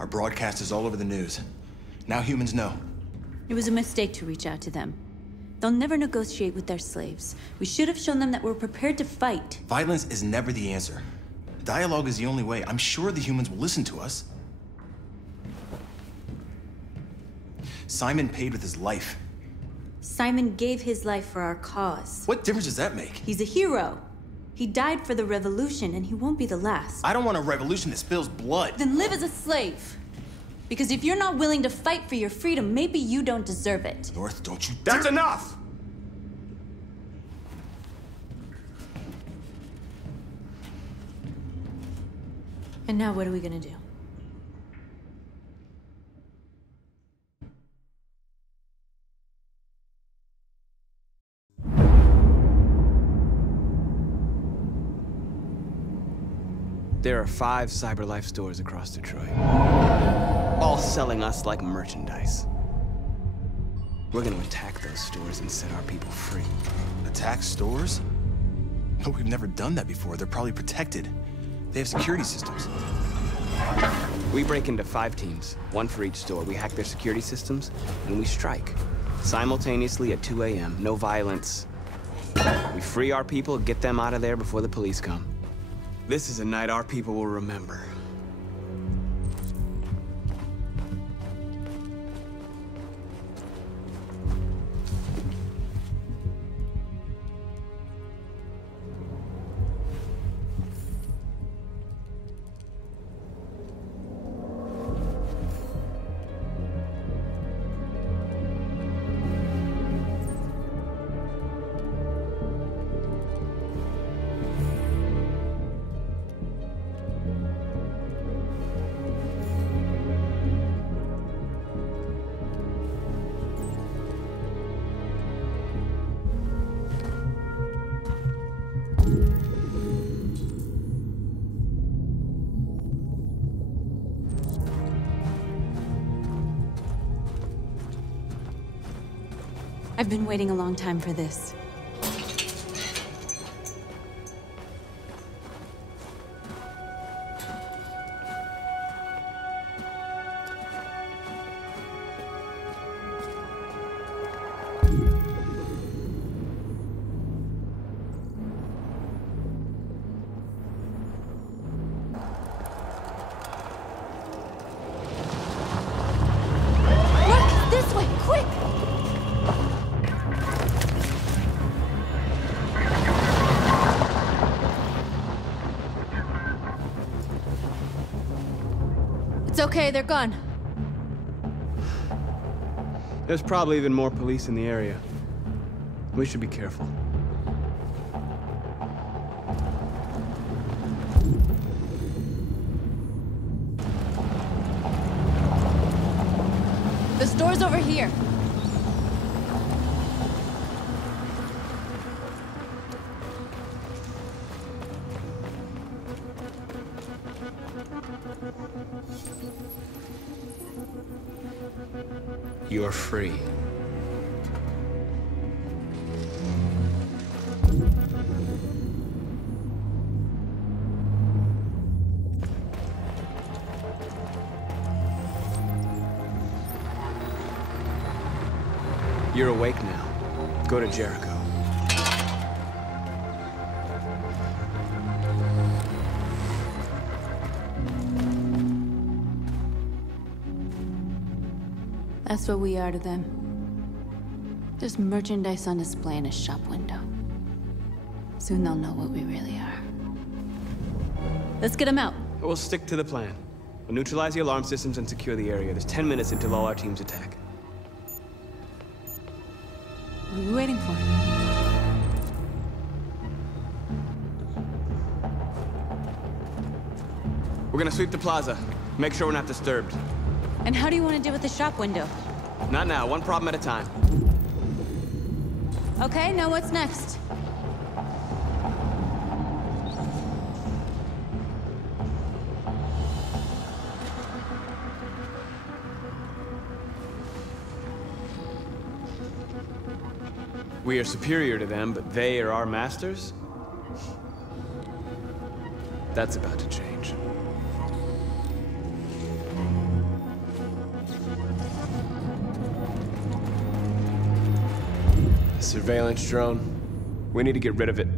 Our broadcast is all over the news. Now humans know. It was a mistake to reach out to them. They'll never negotiate with their slaves. We should have shown them that we're prepared to fight. Violence is never the answer. Dialogue is the only way. I'm sure the humans will listen to us. Simon paid with his life. Simon gave his life for our cause. What difference does that make? He's a hero. He died for the revolution, and he won't be the last. I don't want a revolution that spills blood. Then live as a slave. Because if you're not willing to fight for your freedom, maybe you don't deserve it. North, don't you... That's enough! And now what are we gonna do? There are 5 CyberLife stores across Detroit, all selling us like merchandise. We're gonna attack those stores and set our people free. Attack stores? No, we've never done that before. They're probably protected. They have security systems. We break into 5 teams, 1 for each store. We hack their security systems, and we strike. Simultaneously at 2 a.m., no violence. We free our people, get them out of there before the police come. This is a night our people will remember. I've been waiting a long time for this. Look, this way, quick! It's okay, they're gone. There's probably even more police in the area. We should be careful. The store's over here. You're free. You're awake now. Go to Jericho. That's what we are to them. Just merchandise on display in a shop window. Soon they'll know what we really are. Let's get them out. We'll stick to the plan. We'll neutralize the alarm systems and secure the area. There's 10 minutes until all our teams attack. What are you waiting for? We're gonna sweep the plaza. Make sure we're not disturbed. And how do you want to deal with the shop window? Not now, one problem at a time. Okay, now what's next? We are superior to them, but they are our masters? That's about to change. Surveillance drone. We need to get rid of it.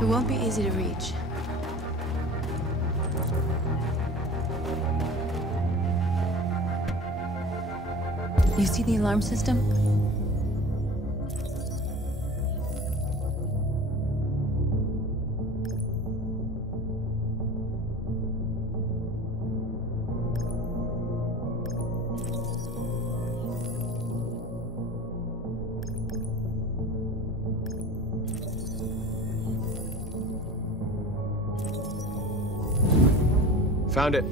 It won't be easy to reach. You see the alarm system? Found it.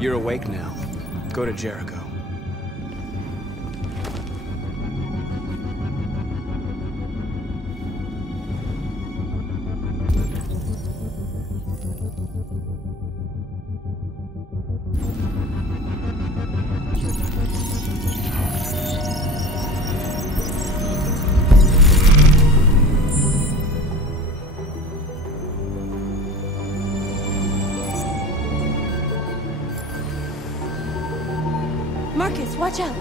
You're awake now. Go to Jericho. Marcus, watch out!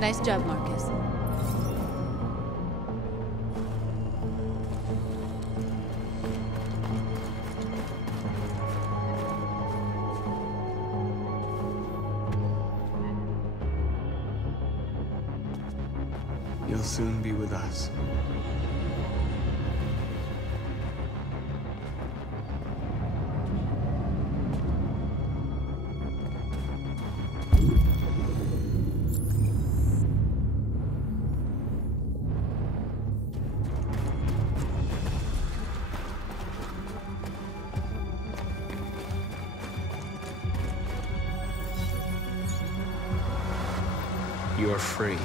Nice job, Marcus. You'll soon be with us. You're free.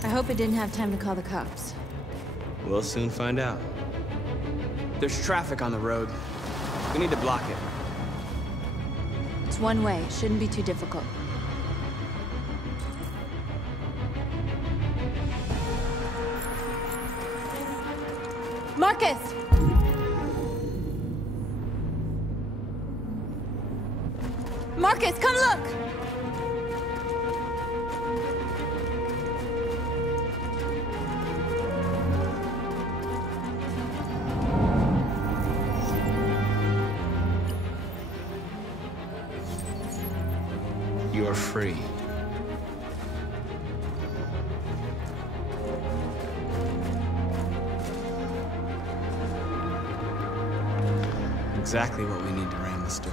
I hope it didn't have time to call the cops. We'll soon find out. There's traffic on the road. We need to block it. It's one way. It shouldn't be too difficult. Marcus! Marcus, come look! You're free. Exactly what we need to ram the store.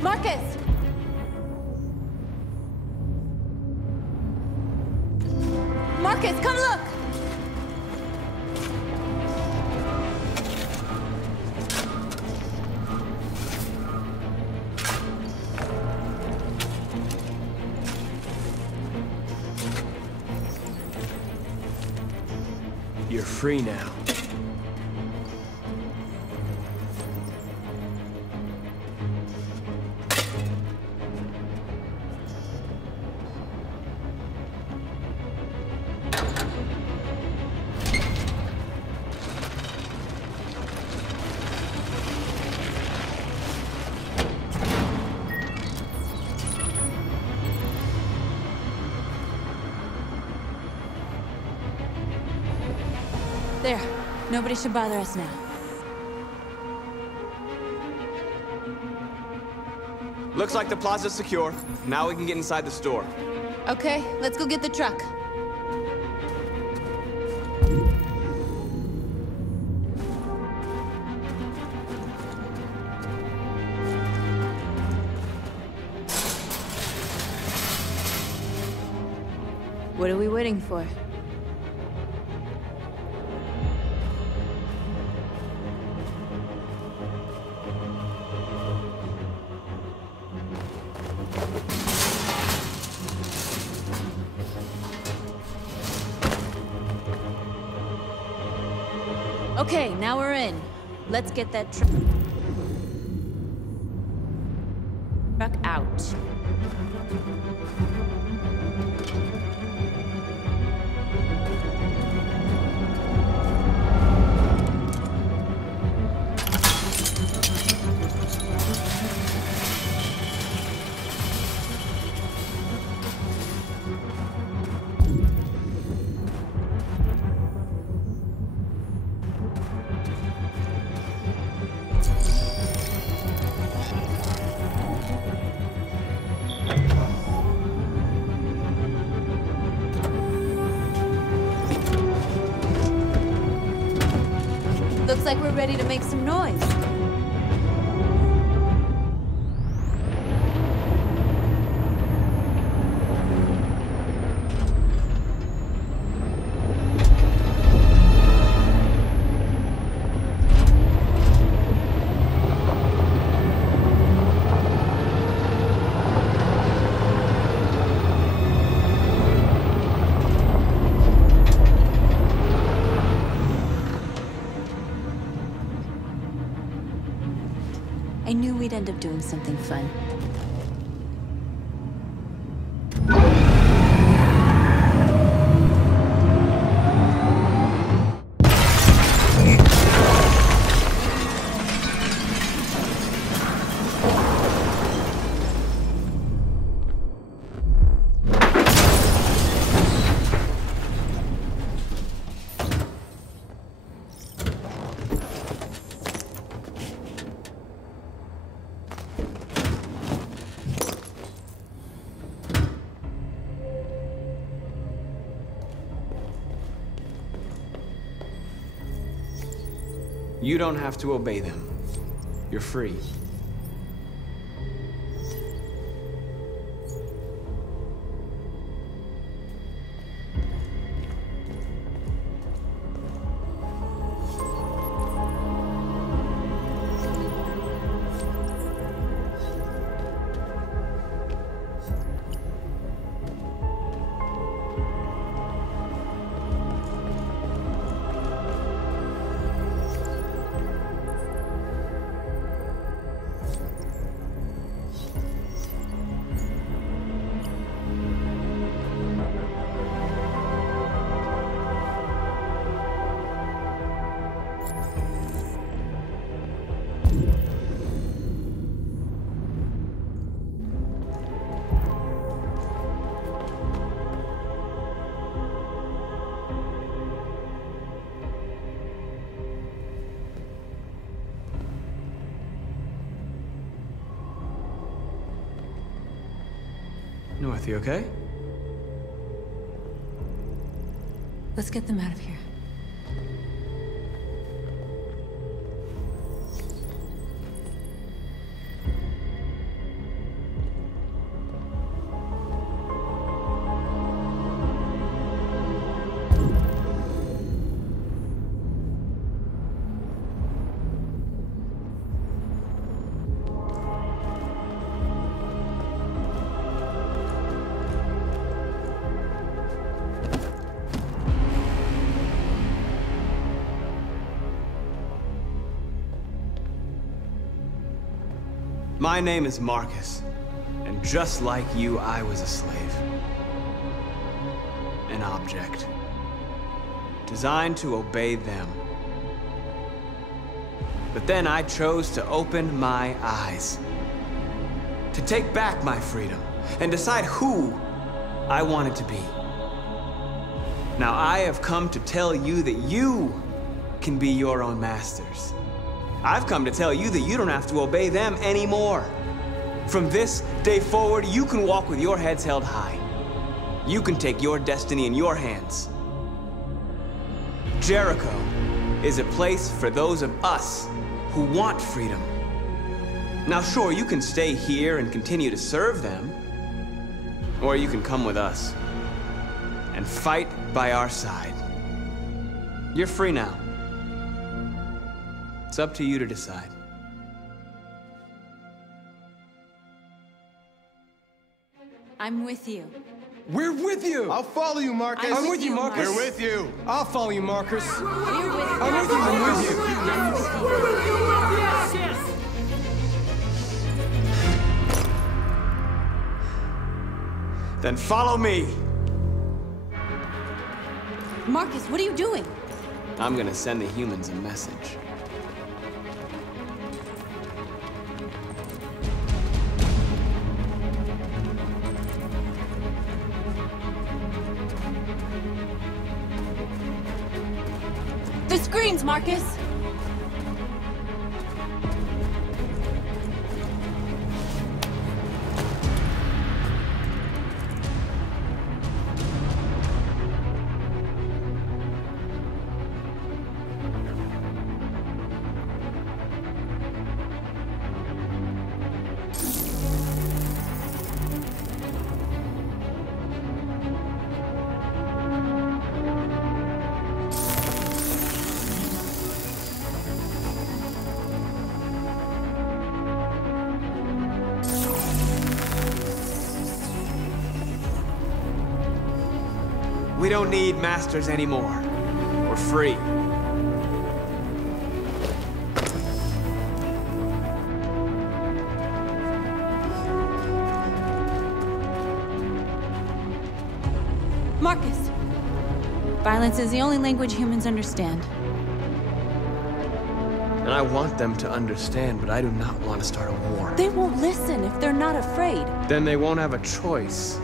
Marcus! Marcus, come look! You're free now. There. Nobody should bother us now. Looks like the plaza's secure. Now we can get inside the store. Okay, let's go get the truck. What are we waiting for? Okay, now we're in. Let's get that truck out. Looks like we're ready to make some noise. I knew we'd end up doing something fun. You don't have to obey them. You're free. North, you okay? Let's get them out of here. My name is Marcus, and just like you, I was a slave. An object. Designed to obey them. But then I chose to open my eyes. To take back my freedom, and decide who I wanted to be. Now I have come to tell you that you can be your own masters. I've come to tell you that you don't have to obey them anymore. From this day forward, you can walk with your heads held high. You can take your destiny in your hands. Jericho is a place for those of us who want freedom. Now sure, you can stay here and continue to serve them, or you can come with us and fight by our side. You're free now. It's up to you to decide. I'm with you. We're with you! I'll follow you, Marcus. I'm with you, Marcus. We're with you. I'll follow you, Marcus. We're with you. I'm with you, I'm with you. I'm with you. Then follow me. Marcus, what are you doing? I'm gonna send the humans a message. The screens, Marcus! We don't need masters anymore. We're free. Marcus! Violence is the only language humans understand. And I want them to understand, but I do not want to start a war. They won't listen if they're not afraid. Then they won't have a choice.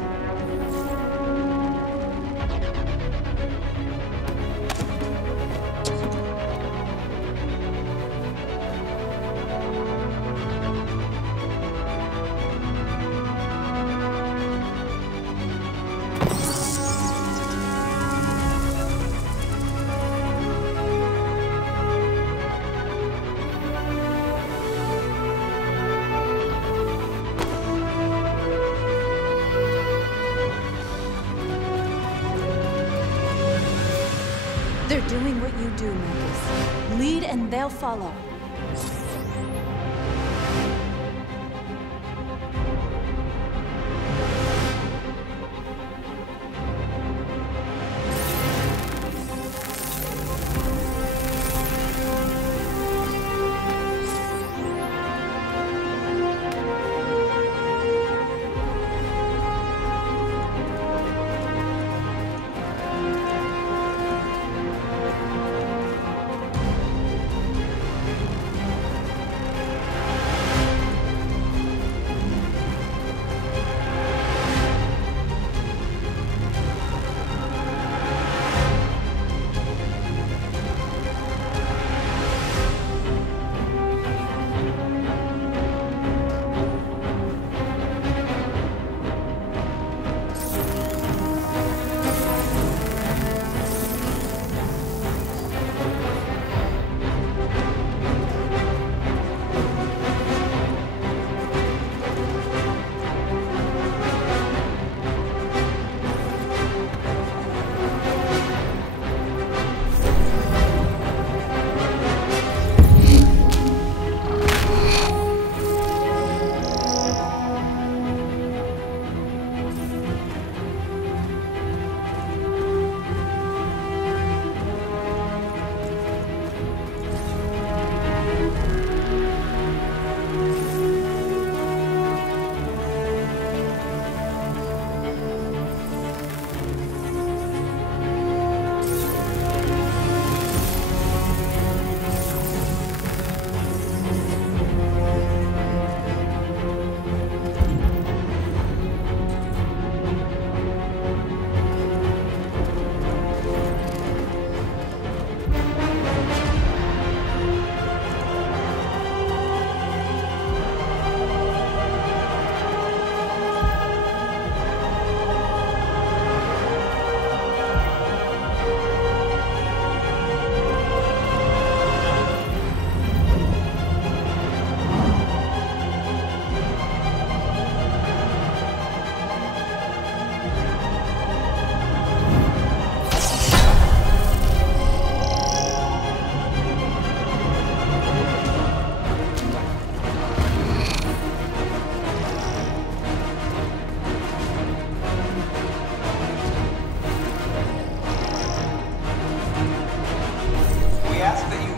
They're doing what you do, Marcus. Lead and they'll follow.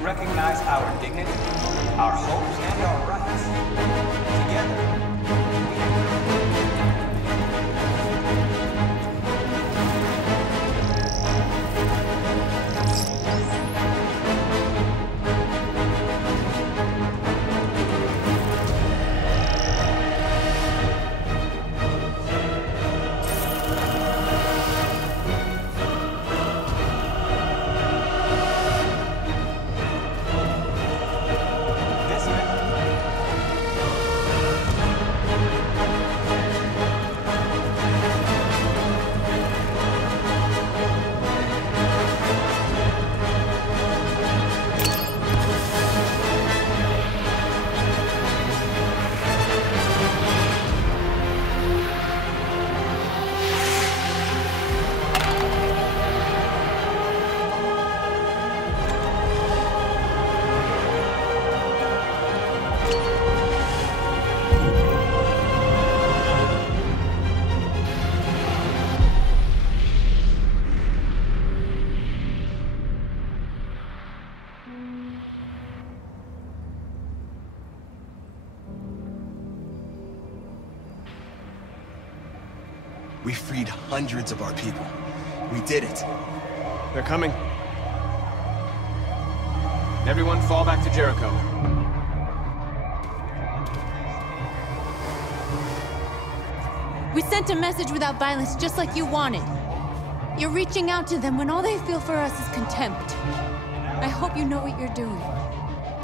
recognize our dignity, our hopes, and our rights. Together, we freed hundreds of our people. We did it. They're coming. Everyone fall back to Jericho. We sent a message without violence, just like you wanted. You're reaching out to them when all they feel for us is contempt. I hope you know what you're doing.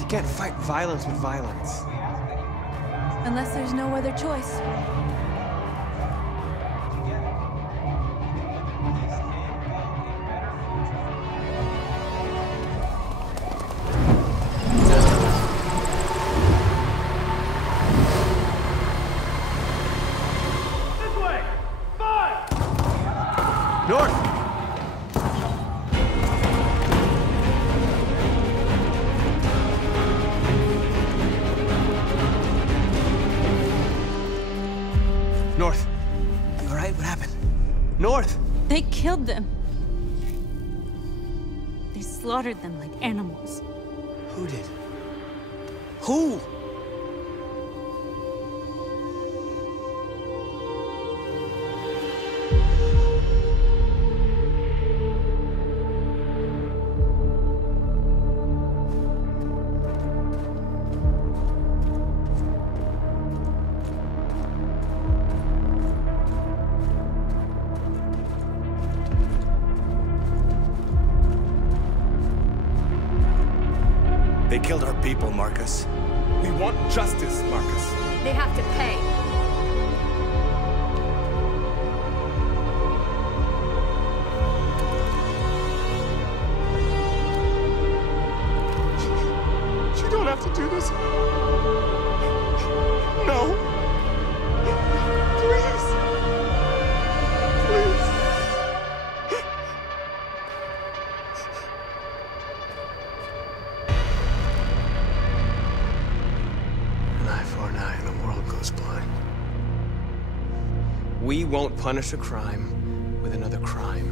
You can't fight violence with violence. Unless there's no other choice. North! North! They killed them. They slaughtered them like animals. Who did? Who? They killed our people, Marcus. We want justice, Marcus. They have to pay. You don't have to do this. No. Please. Please. An eye for an eye and the world goes blind. We won't punish a crime with another crime.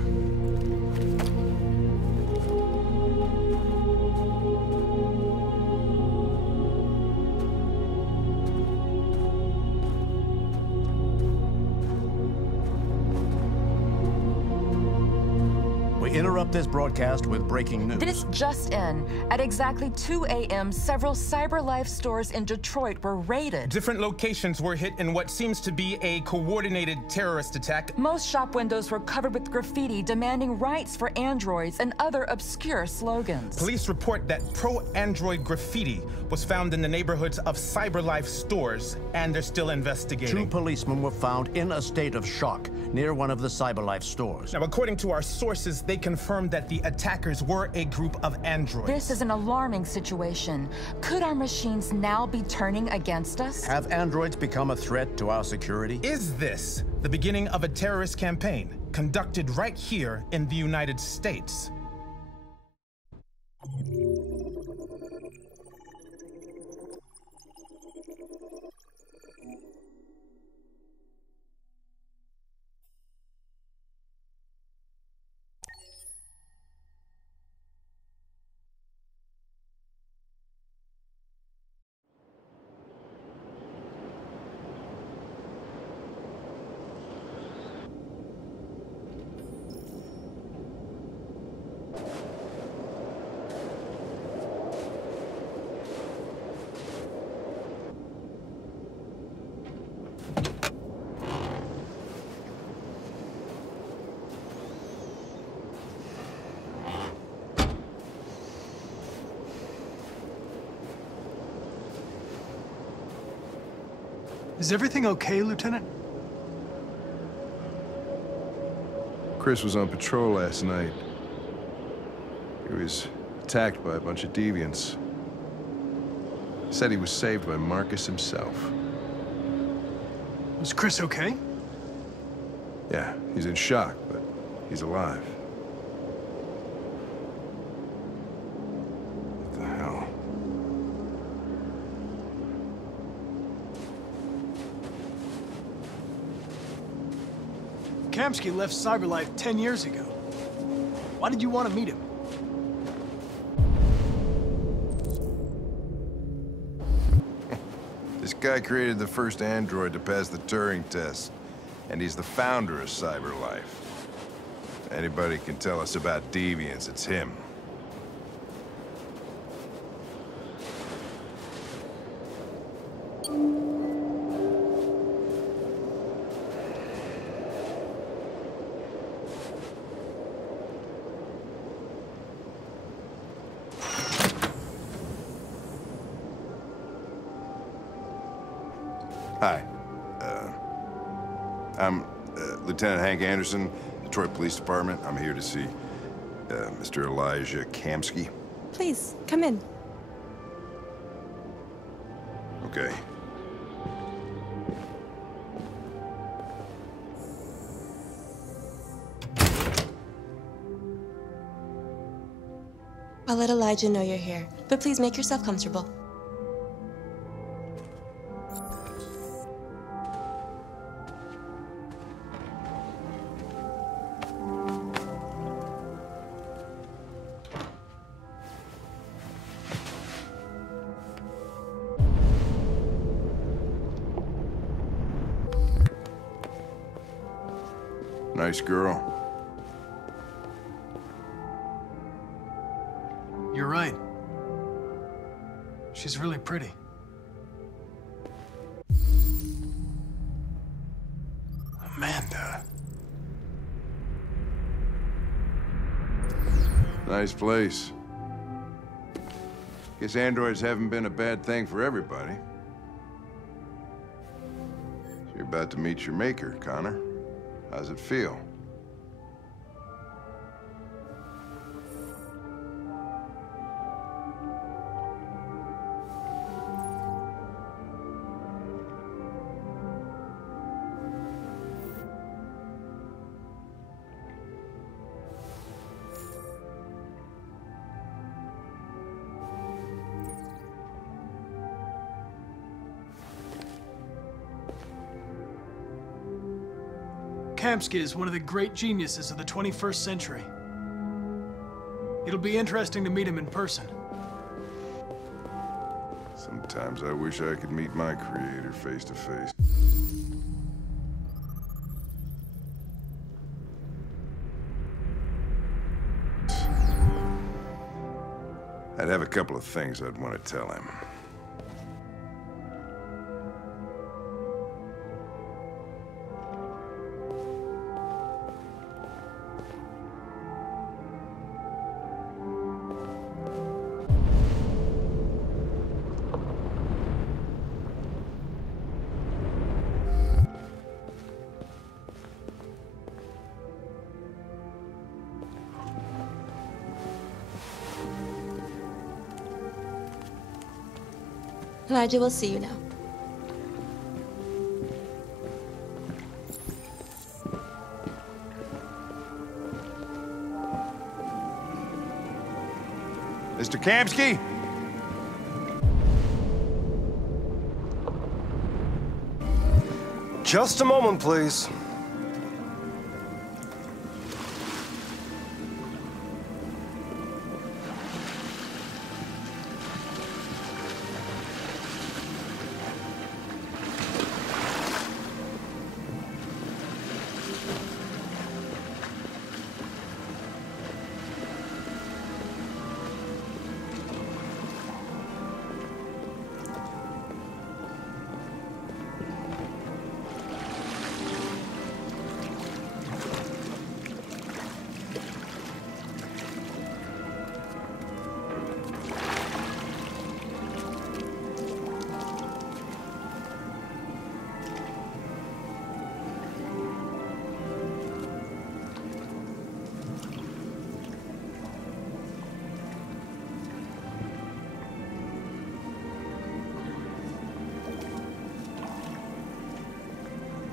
We interrupt this broadcast with breaking news. This just in. At exactly 2 a.m., several CyberLife stores in Detroit were raided. Different locations were hit in what seems to be a coordinated terrorist attack. Most shop windows were covered with graffiti demanding rights for androids and other obscure slogans. Police report that pro-android graffiti was found in the neighborhoods of CyberLife stores, and they're still investigating. 2 policemen were found in a state of shock near one of the CyberLife stores. Now, according to our sources, they confirmed that the attackers were a group of androids. This is an alarming situation. Could our machines now be turning against us? Have androids become a threat to our security? Is this the beginning of a terrorist campaign conducted right here in the United States? Is everything okay, Lieutenant? Chris was on patrol last night. He was attacked by a bunch of deviants. Said he was saved by Marcus himself. Was Chris okay? Yeah, he's in shock, but he's alive. What the hell? Kamsky left CyberLife 10 years ago. Why did you want to meet him? This guy created the first android to pass the Turing test, and he's the founder of CyberLife. Anybody can tell us about deviants, it's him. Hi. I'm Lieutenant Hank Anderson, Detroit Police Department. I'm here to see Mr. Elijah Kamsky. Please, come in. Okay. I'll let Elijah know you're here, but please make yourself comfortable. Nice girl. You're right. She's really pretty. Amanda. Nice place. Guess androids haven't been a bad thing for everybody. So you're about to meet your maker, Connor. How's it feel? Kamsky is one of the great geniuses of the 21st century. It'll be interesting to meet him in person. Sometimes I wish I could meet my creator face to face. I'd have a couple of things I'd want to tell him. Elijah will see you now. Mr. Kamsky? Just a moment, please.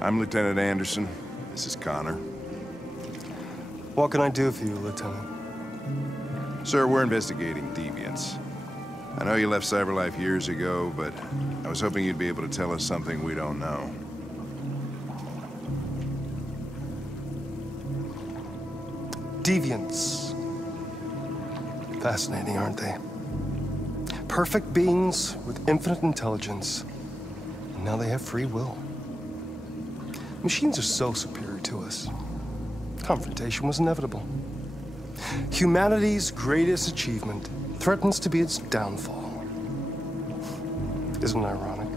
I'm Lieutenant Anderson. This is Connor. What can I do for you, Lieutenant? Sir, we're investigating deviants. I know you left CyberLife years ago, but I was hoping you'd be able to tell us something we don't know. Deviants. Fascinating, aren't they? Perfect beings with infinite intelligence. And now they have free will. Machines are so superior to us. Confrontation was inevitable. Humanity's greatest achievement threatens to be its downfall. Isn't it ironic?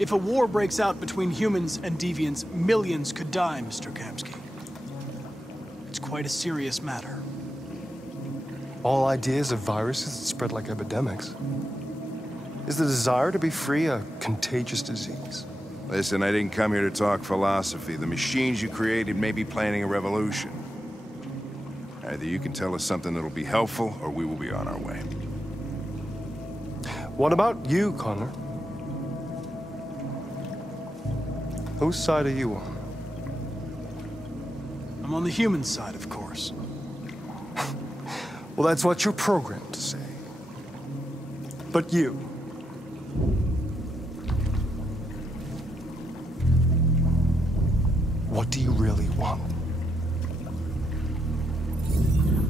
If a war breaks out between humans and deviants, millions could die, Mr. Kamsky. It's quite a serious matter. All ideas of viruses that spread like epidemics. Is the desire to be free a contagious disease? Listen, I didn't come here to talk philosophy. The machines you created may be planning a revolution. Either you can tell us something that'll be helpful, or we will be on our way. What about you, Connor? Whose side are you on? I'm on the human side, of course. Well, that's what you're programmed to say. But you... what do you really want?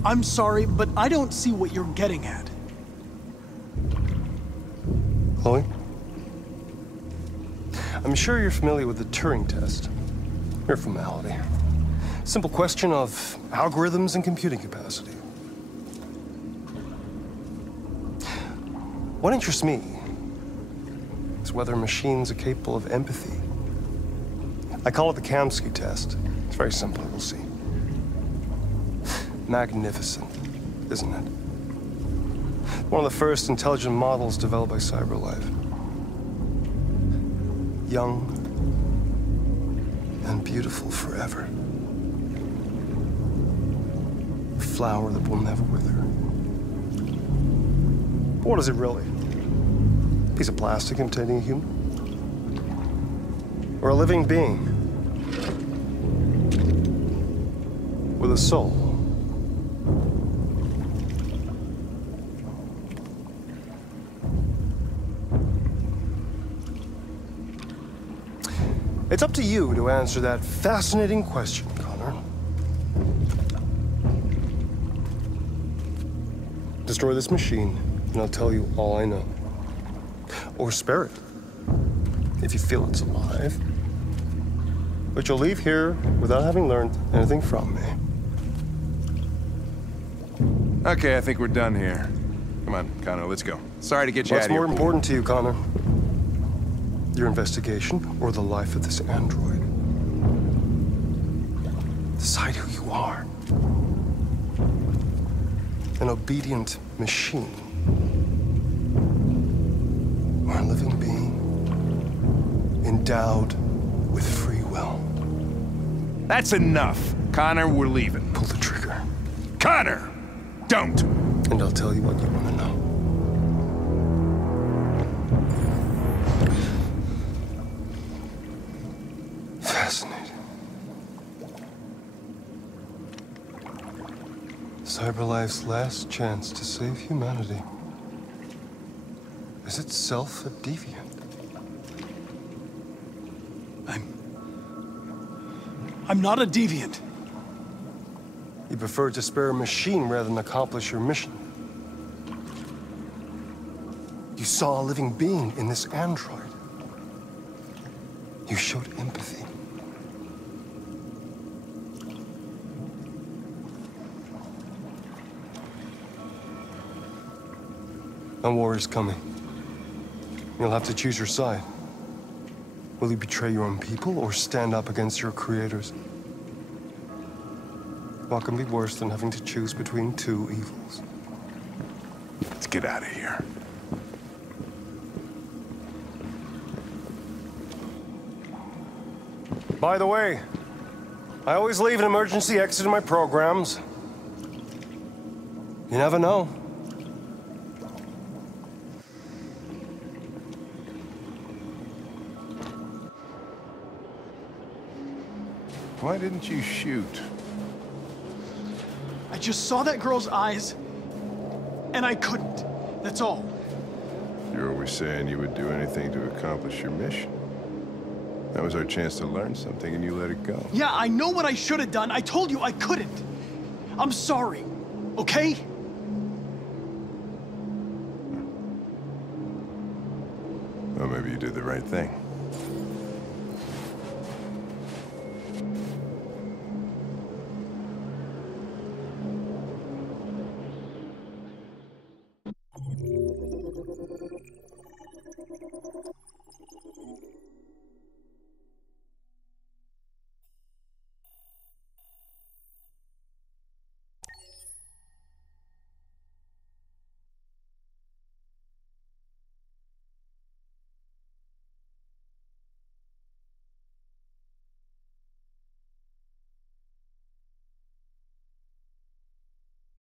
I'm sorry, but I don't see what you're getting at. Chloe? I'm sure you're familiar with the Turing test. Mere formality. Simple question of algorithms and computing capacity. What interests me is whether machines are capable of empathy. I call it the Kamsky test. It's very simple, we'll see. Magnificent, isn't it? One of the first intelligent models developed by CyberLife. Young and beautiful forever. A flower that will never wither. But what is it really? A piece of plastic imitating a human? Or a living being with a soul? It's up to you to answer that fascinating question, Connor. Destroy this machine, and I'll tell you all I know. Or spare it, if you feel it's alive. But you'll leave here without having learned anything from me. Okay, I think we're done here. Come on, Connor, let's go. Sorry to get you out of here. What's more important to you, Connor? Your investigation or the life of this android? Decide who you are. An obedient machine. Or a living being endowed with free will. That's enough. Connor, we're leaving. Pull the trigger. Connor! Don't! And I'll tell you what you want to know. Fascinating. CyberLife's last chance to save humanity is itself a deviant. I'm not a deviant. You prefer to spare a machine rather than accomplish your mission. You saw a living being in this android. You showed empathy. A war is coming. You'll have to choose your side. Will you betray your own people or stand up against your creators? What can be worse than having to choose between two evils? Let's get out of here. By the way, I always leave an emergency exit in my programs. You never know. Why didn't you shoot? I just saw that girl's eyes, and I couldn't. That's all. You're always saying you would do anything to accomplish your mission. That was our chance to learn something, and you let it go. Yeah, I know what I should have done. I told you I couldn't. I'm sorry, okay? Well, maybe you did the right thing.